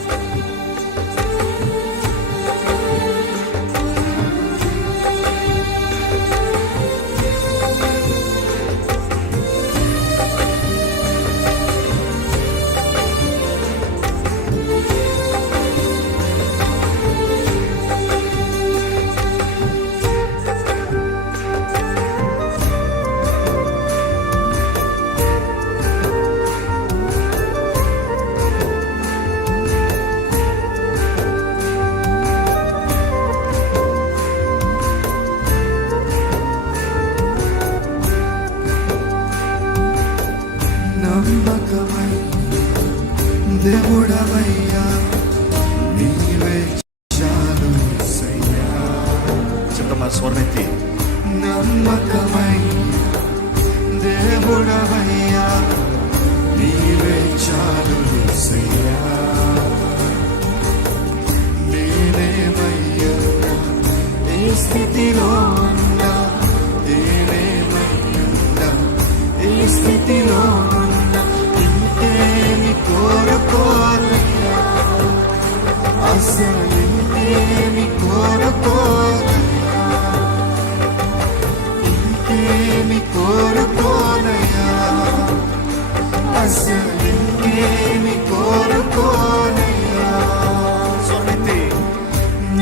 నమ్మకమై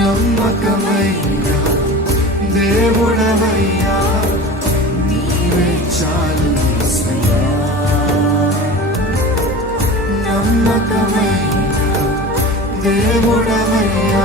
నమ్మకమైన దేవుడవయ్యా నీవే చాలు యేసయ్యా. నమ్మకమైన దేవుడవయ్యా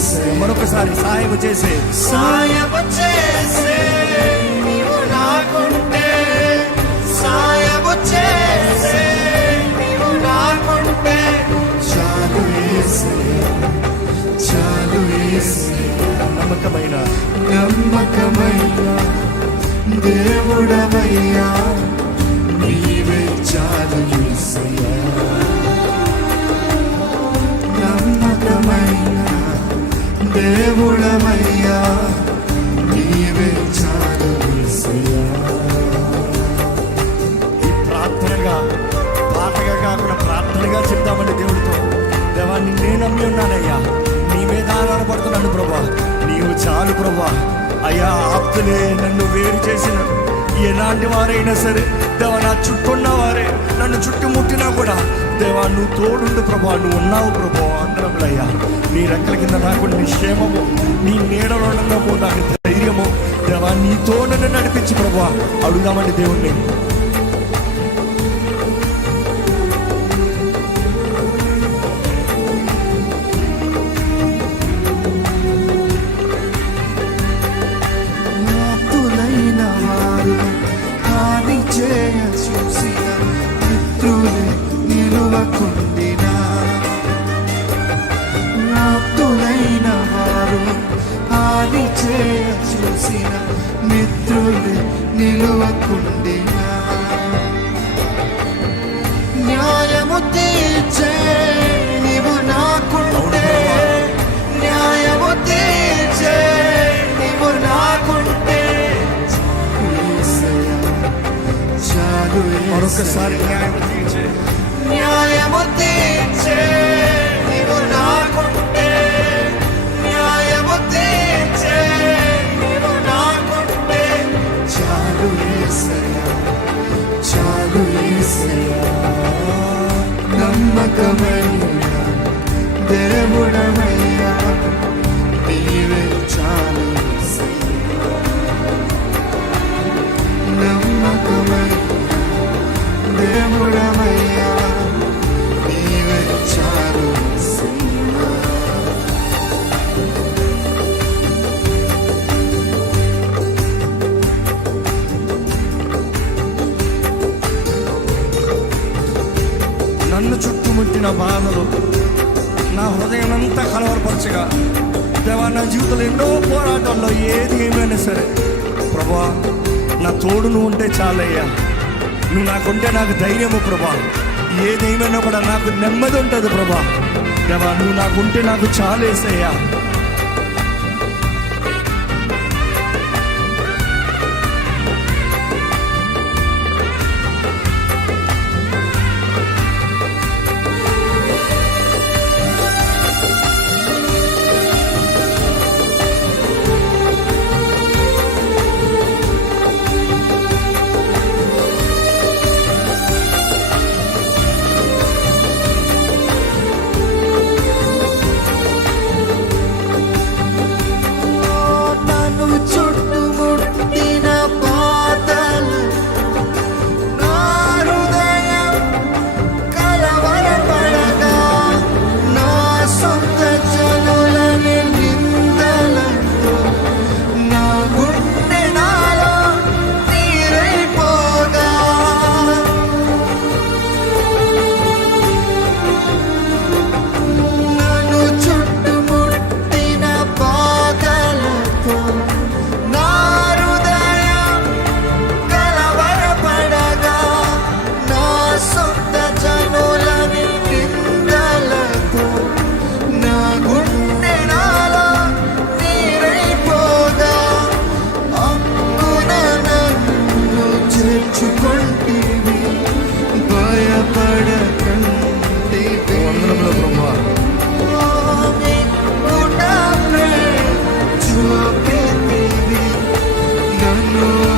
యేసయ్యా మరొకసారి సాయం చేసే. సాయము చేసే. నీవు నాకుంటే. చేసే. నీవు నాకుంటే. చాలు యేసయ్యా చాలు యేసయ్యా నమ్మకమైన. నమ్మకమైన దేవుడవయ్యా. నీవే చాలు నమ్మకమైన దేవుడవయ్యా నీవే చాలు యేసయ్యా ఈ ప్రార్థనగా పాటగా కాకుండా ప్రార్థనగా చెప్తామండి దేవుడితో. దేవా నేను నమ్మి ఉన్నానయ్యా. నీ మీద ఆధారపడుతున్నాను ప్రభా. నీవు చాలు ప్రభా. అయ్యా ఆప్తులే నన్ను వేరు చేసిన ఎలాంటి వారైనా సరే దేవా నా చుట్టున్న వారే నన్ను చుట్టుముట్టినా కూడా దేవా నువ్వు తోడుండు ప్రభా నువ్వు ఉన్నావు ప్రభా అందరం నీ రెక్కల కింద నాకు నీ క్షేమము నీ నీడలో ఉండము నాకు ధైర్యము దేవా నీ తోడును నడిపించి ప్రభా అడుగుదామండి దేవుణ్ణి. మిత్రులే దేవుడమయ్యా నీవే చాలు యేసయ్యా దేవుడమయ్యా నీవే చాలు నన్ను చుట్టుముట్టిన బాధలు హృదయం అంతా కలవరపరచగా దేవా నా జీవితంలో ఎన్నో పోరాటాల్లో ఏది ఏమైనా సరే ప్రభా నా తోడు నువ్వు ఉంటే చాలయ్యా. నువ్వు నాకుంటే నాకు ధైర్యము ప్రభా. ఏదేమైనా కూడా నాకు నెమ్మది ఉంటుంది ప్రభా. దేవా నువ్వు నాకుంటే నాకు చాలేసయ్యా నన్ను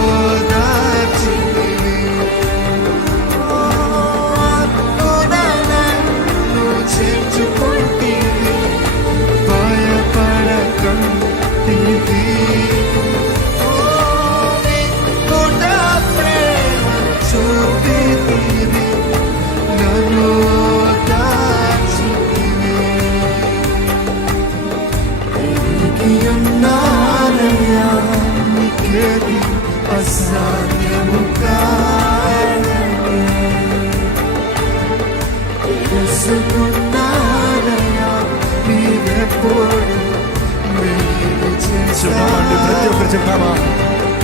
ప్రతి ఒక్కరు చెప్తామా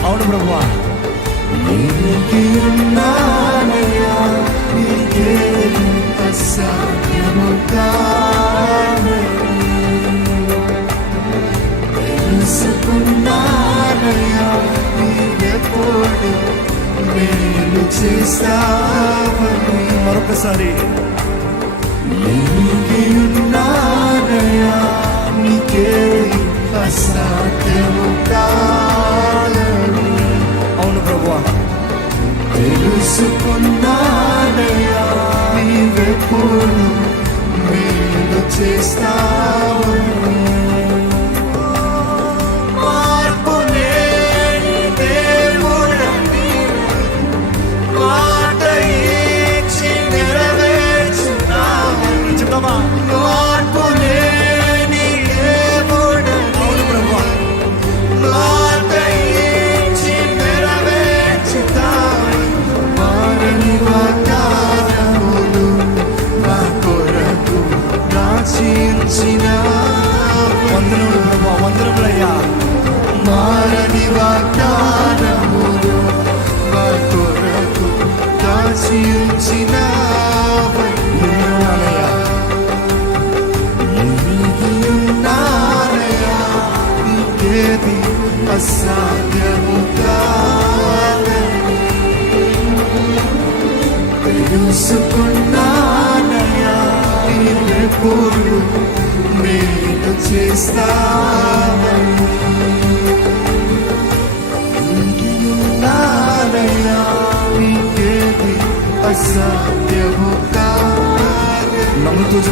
అవును ప్రభువా నీకి నీవెప్పుడు మేలు చేస్తావని. మరొకసారి. నీకి ఉన్నానయ్యా నీకే అసాధ్యము కాదని. అవును ప్రభువా. తెలుసుకున్నానయ్యా నీవెప్పుడు మేలు చేస్తావని.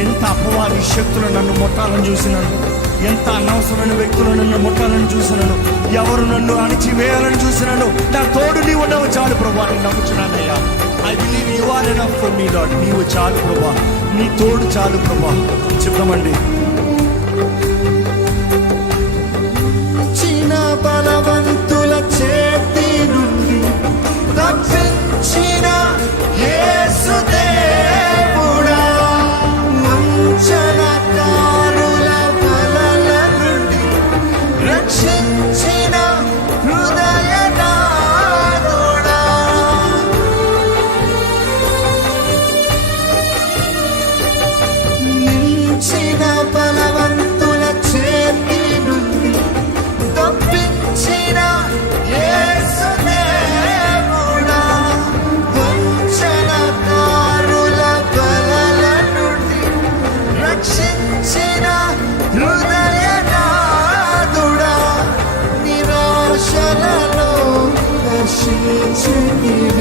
ఎంత అపవాది శక్తులు నన్ను ముట్టాలని చూసినాను ఎంత అనవసరమైన వ్యక్తులు నన్ను ముట్టాలని చూసినాను ఎవరు నన్ను అణిచివేయాలని చూసినాను నా తోడు నీ ఉండవు చాలు ప్రభా నేను నమ్ముచున్నానయ్యా I believe you are enough for me lord నీవు చాలు ప్రభా. నీ తోడు చాలు ప్రభా. చెప్తామండి చిన్న బలవంతుల చేతి నుండి తప్పించిన యేసుదే. to you.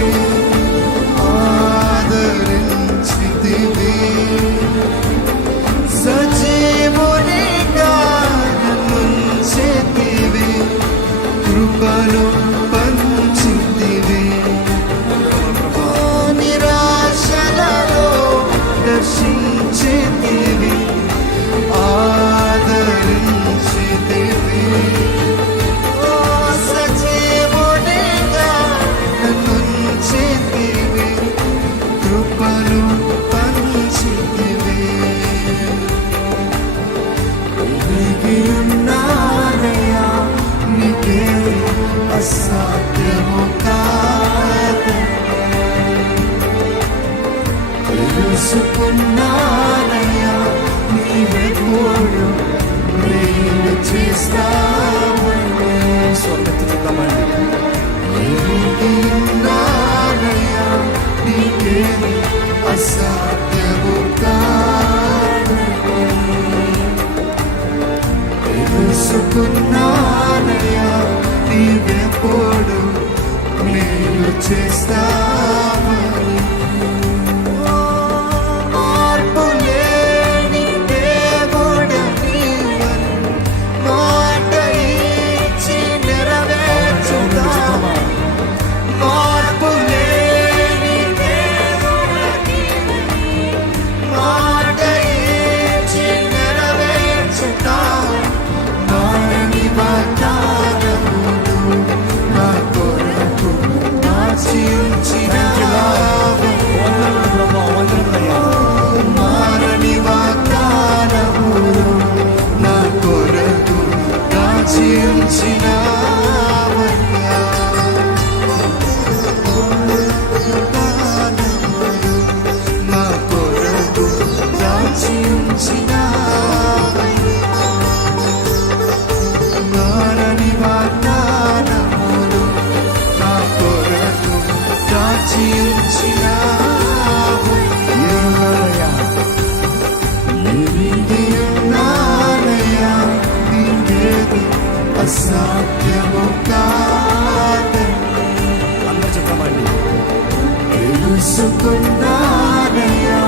తెలుసుకున్నానయ్యా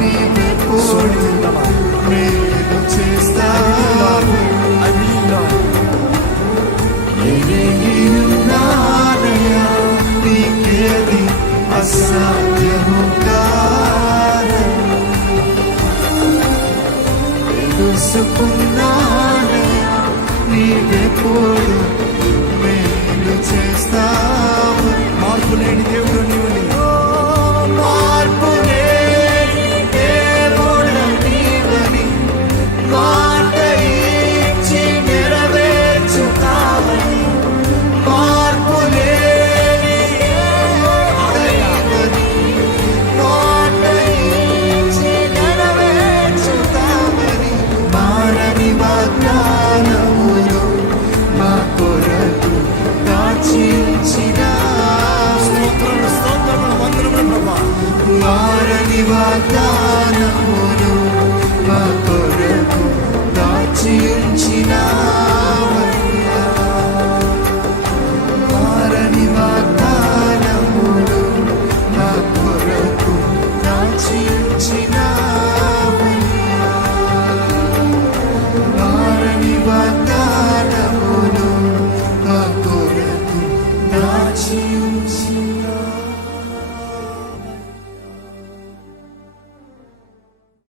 నీవెప్పుడు మేలు చేస్తావు. ఎరిగియున్నానయ్యా నీకేది అసాధ్యము కాదు. తెలుసుకున్నానయ్యా నీవెప్పుడు మేలు చేస్తావు. మార్పు లేని దేవుడు కొరకు దాచి ఉంచినా